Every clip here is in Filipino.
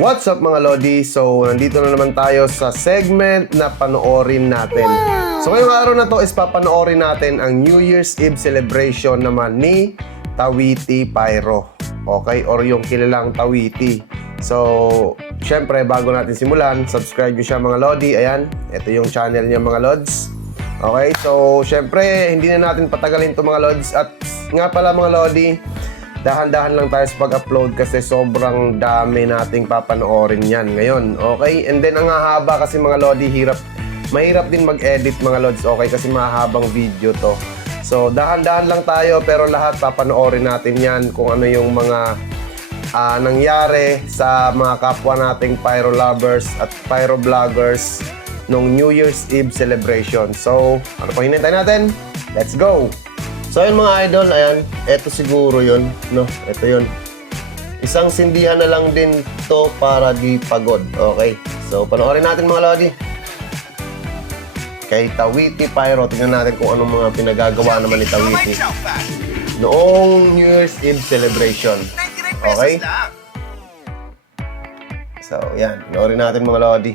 What's up mga Lodi? So, nandito na naman tayo sa segment na panoorin natin. So, ngayong araw na to is papanoorin natin ang New Year's Eve celebration naman ni Tawiti Pyro. Okay? Or yung kilalang Tawiti. So, syempre, bago natin simulan, subscribe nyo siya mga Lodi. Ayan, ito yung channel niya mga Lods. Okay? So, syempre, hindi na natin patagalin to mga Lods. At nga pala mga Lodi, dahan-dahan lang tayo sa pag-upload kasi sobrang dami nating papanoorin yan ngayon. Okay? And then, ang hahaba kasi mga Lodi, mahirap din mag-edit mga Lods. Okay? Kasi mahabang video to. So, dahan-dahan lang tayo pero lahat papanoorin natin yan kung ano yung mga nangyari sa mga kapwa nating pyro lovers at pyro vloggers nung New Year's Eve celebration. So, ano pa hinintay natin? Let's go! So yun mga idol, ayan, eto siguro yun, no? Eto yun. Isang sindihan na lang din to para di pagod, okay? So panoorin natin mga Lodi. Kay Tawiti Pyro, tingnan natin kung anong mga pinagagawa naman ni Tawiti noong New Year's Eve celebration. Okay? So yan, panoorin natin mga Lodi.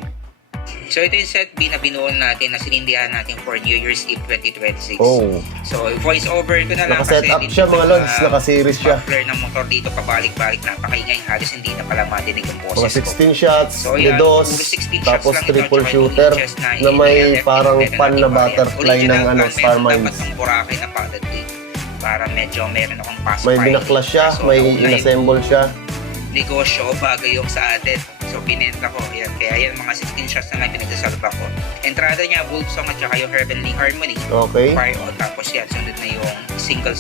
So ito yung set B na binuon natin na sinindihan natin for New Year's Eve 2026. Oh. So voice over ko na lang Naka-set up siya mga Lods, naka-series siya. Muffler ng motor dito pabalik-balik, napakaingay, halos hindi na pala madinig yung boses Mga 16 shots, So, yan, DDoS, puro 16 shots tapos lang ito, triple tsaka shooter yung chest na may LF, parang yung pan na penalty butterfly barrier. ng ano, Original Star gun, Mines. dapat ng Boracay na padded blade para medyo meron akong pass May fighting. binaklas siya, So, may nauna yung inassemble siya. negosyo bago yung sa atin. So, binenta ko. Yan. Kaya yan, mga 16 shots na lang pinagsasalba ko. Entrada niya, Wolfsong at saka yung Heavenly Harmony. Okay. Fire on. Tapos yan, sunod na yung single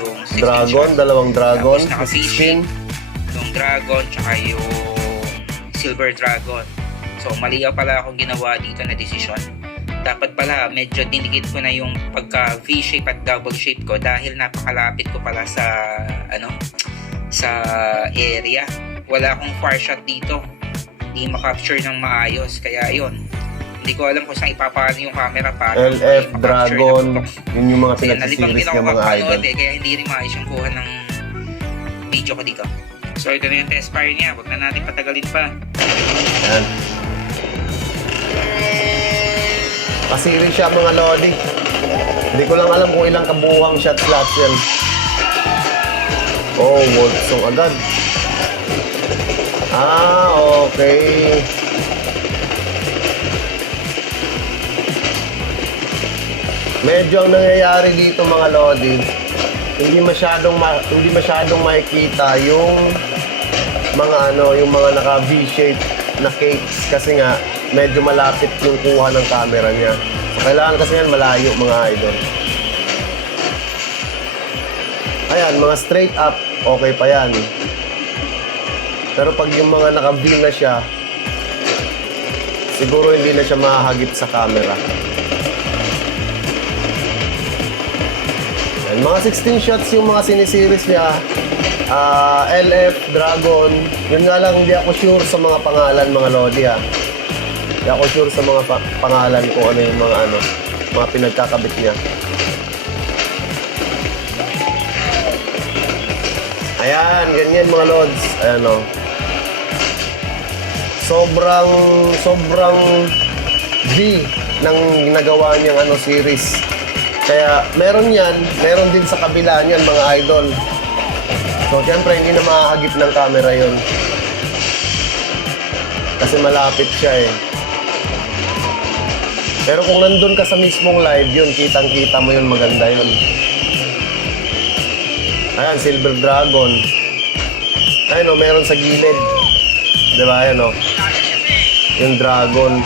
nung 16 Dragon, shots. dalawang dragon, Tapos naka-fishing 16. yung dragon, tsaka yung silver dragon. So, mali pala akong ginawa dito na desisyon. Dapat pala, medyo dinikit ko na yung pagka V-shape at double shape ko dahil napakalapit ko pala sa area. Wala akong far shot dito. Hindi makapture ng maayos. Kaya yun. Hindi ko alam kung saan ipapano yung camera para LF, Dragon, yun yung mga Kaya nalibang din pinag-series ako ng mga idol. magpanood kaya hindi rin maayos yung kuha ng video ko dito. So ito na yung test fire niya. Huwag na natin patagalin pa. Yan. Pasirin siya mga Lodi. Hindi ko lang alam kung ilang kabuuang shot slots yan. Oh, Wolfsong agad. Ah, okay. Medyo ang nangyayari dito mga Lodi, hindi masyadong makikita yung mga yung mga naka V-shape na cakes kasi nga medyo malapit yung kuha ng camera niya. So, kailangan kasi yan malayo mga idol. Ayan, mga straight up, okay pa yan. Pero pag yung mga naka-V na siya, siguro hindi na siya mahagip sa camera. Ayan, mga 16 shots yung mga siniseries niya. LF, Dragon. Yun nga lang, hindi ako sure sa mga pangalan mga Lodi ha. Hindi ako sure sa mga pangalan kung ano yung mga pinagkakabit niya. Ayan, ganyan mga Lods. Ayan o. Sobrang V ng ginagawa niyang series. Kaya meron din sa kabila niyan mga idol. So, syempre, hindi na mahagip ng camera yon kasi malapit siya eh. Pero kung nandun ka sa mismong live yun, kitang-kita mo yun, maganda yun. Ayan, Silver Dragon. Ayan o, meron sa gilid. Diba, ayan o. Yung dragon.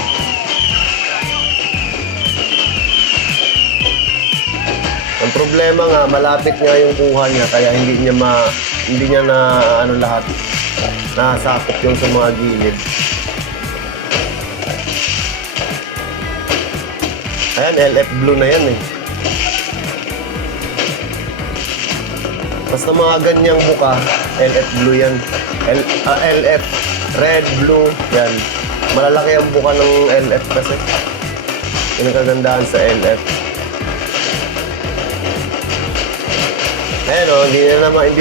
Ang problema nga, malapit nga yung kuha niya, kaya hindi niya na lahat. Nasakop yung sa mga gilid. Ayan, LF blue na yan eh. Basta mga ganyang buka, LF blue yan. LF, red, blue, yan. Malalaki ang buka ng LF kasi. Yung kagandahan sa LF. Ayan o, hindi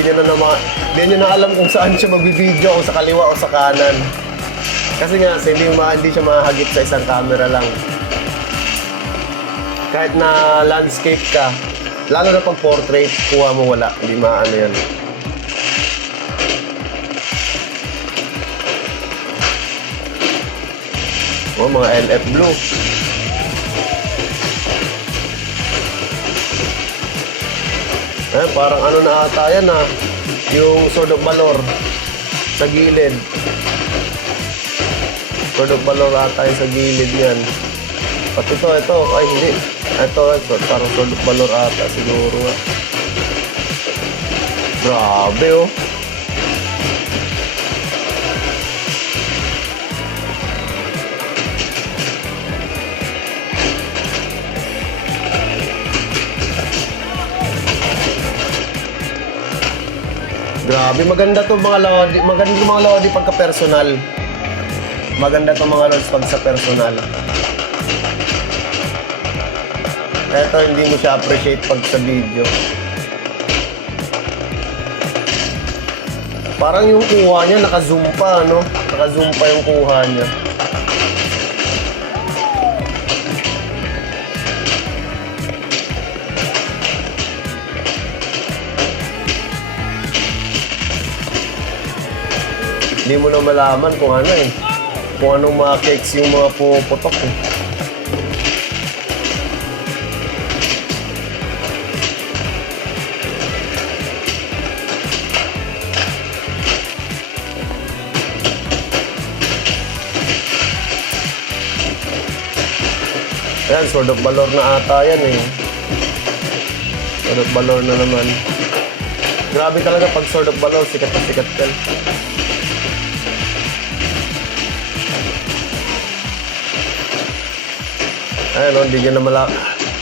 nyo na alam kung saan siya magbibideo, kung sa kaliwa o sa kanan. Kasi nga, hindi siya mahagip sa isang camera lang. Kahit na landscape ka, lalo na pag portrait, kuha mo wala. Hindi maano yan. Oh, mga LF Blue. Eh, parang ano na ata yan ah. Yung Sword of Valor sa gilid. Sword of Valor ata yung sa gilid yan. At ito. Ay, hindi. Ito, parang Sword of Valor ata siguro nga. Grabe oh. Grabe, maganda to mga lodi. Maganda to mga lodi pagka personal. Maganda to mga lodi pag sa personal. Eto, hindi mo siya appreciate pag sa video. Parang yung kuha niya, naka-zoom pa, no? Naka-zoom pa yung kuha niya. Hindi mo na malaman kung ano eh. Kung anong mga cakes yung mga puputok eh. Ayan, Sword of Valor na ata yan eh. Sword of Valor na naman. Grabe talaga pag Sword of Valor, sikat na sikat yan. Ayan o, hindi nyo na malak.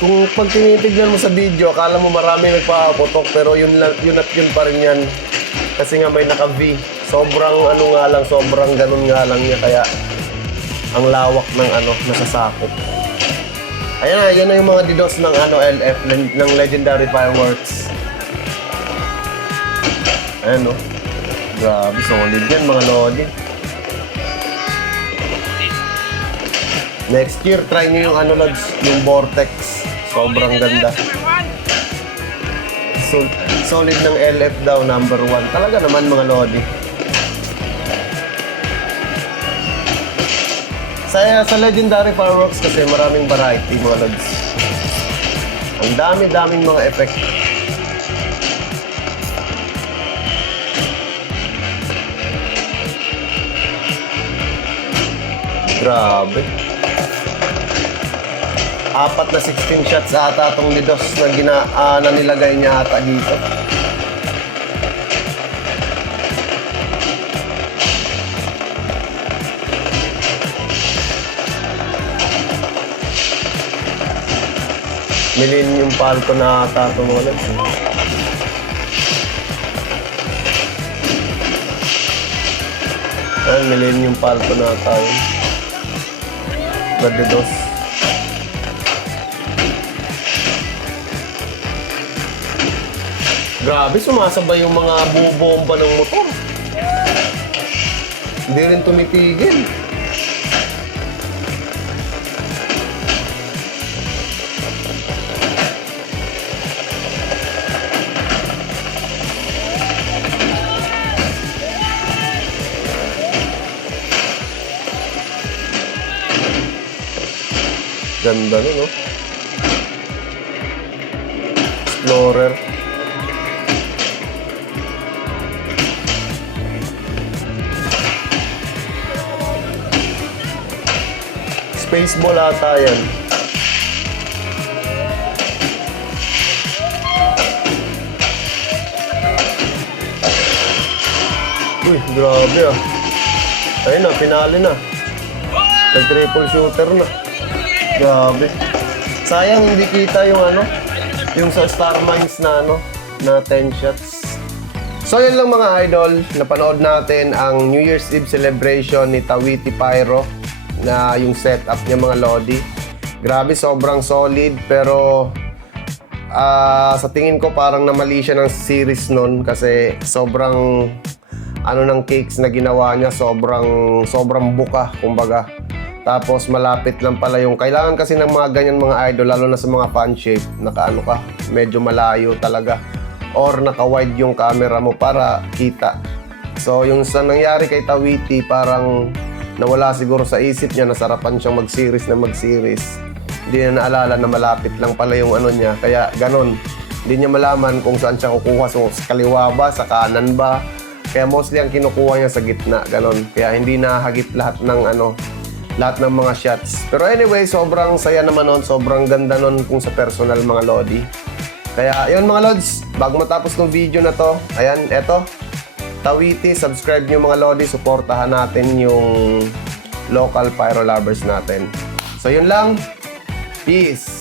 Kung pag tinitignan mo sa video, akala mo marami nagpaputok, pero yun at yun pa rin yan. Kasi nga may naka-V. Sobrang ano nga lang, sobrang ganun nga lang niya, kaya ang lawak ng ano, nasasakop. Ayan na, yan na yung mga DDoS ng ano, LF, ng Legendary Fireworks. Ayan o. Grabe, solid yan mga lodi. Next year, try nyo yung ano, lods, yung Vortex. Sobrang ganda. Solid ng LF daw, number 1. Talaga naman mga lodi. Sa Legendary Fireworks kasi maraming variety mga lods. Ang dami-daming mga effect. Grabe. 4 na 16 shots ata itong DDoS na nilagay niya ata dito. Millennium Falcon na ata itong mga lods. Ayan, Millennium Falcon na ata yun. Na DDoS. Grabe, sumasabay yung mga bumomba ng motor. Hindi rin tumitigil. Ganda nun, no? Explorer. Spaceball ata yan. Uy, grabe ah. Ayun na, pinali na. Nag-triple shooter na. Grabe. Sayang hindi kita yung ano, yung sa Star Mines na ano, na 10 shots. So yun lang mga idol, napanood natin ang New Year's Eve celebration ni Tawiti Pyro na yung setup niya mga lodi. Grabe, sobrang solid, pero sa tingin ko parang namali siya ng series nun kasi sobrang ano ng cakes na ginawa niya, sobrang buka, kumbaga. Tapos malapit lang pala yung kailangan kasi ng mga ganyan mga idol, lalo na sa mga fan shape, nakaano ka, medyo malayo talaga or naka-wide yung camera mo para kita. So yung sa nangyari kay Tawiti, parang nawala siguro sa isip niya, nasarapan siyang mag-series. Hindi na naalala na malapit lang pala yung ano niya, kaya ganon. Hindi niya malaman kung saan siya kukuha, so sa kaliwa ba, sa kanan ba. Kaya mostly ang kinukuha niya sa gitna, ganon. Kaya hindi nahagip lahat ng mga shots. Pero anyway, sobrang saya naman nun, sobrang ganda nun kung sa personal mga lodi. Kaya yun mga lods, bago matapos ng video na to, ayan, eto, Tawiti, subscribe nyo mga lodi, suportahan natin yung local pyro lovers natin. So yun lang, peace!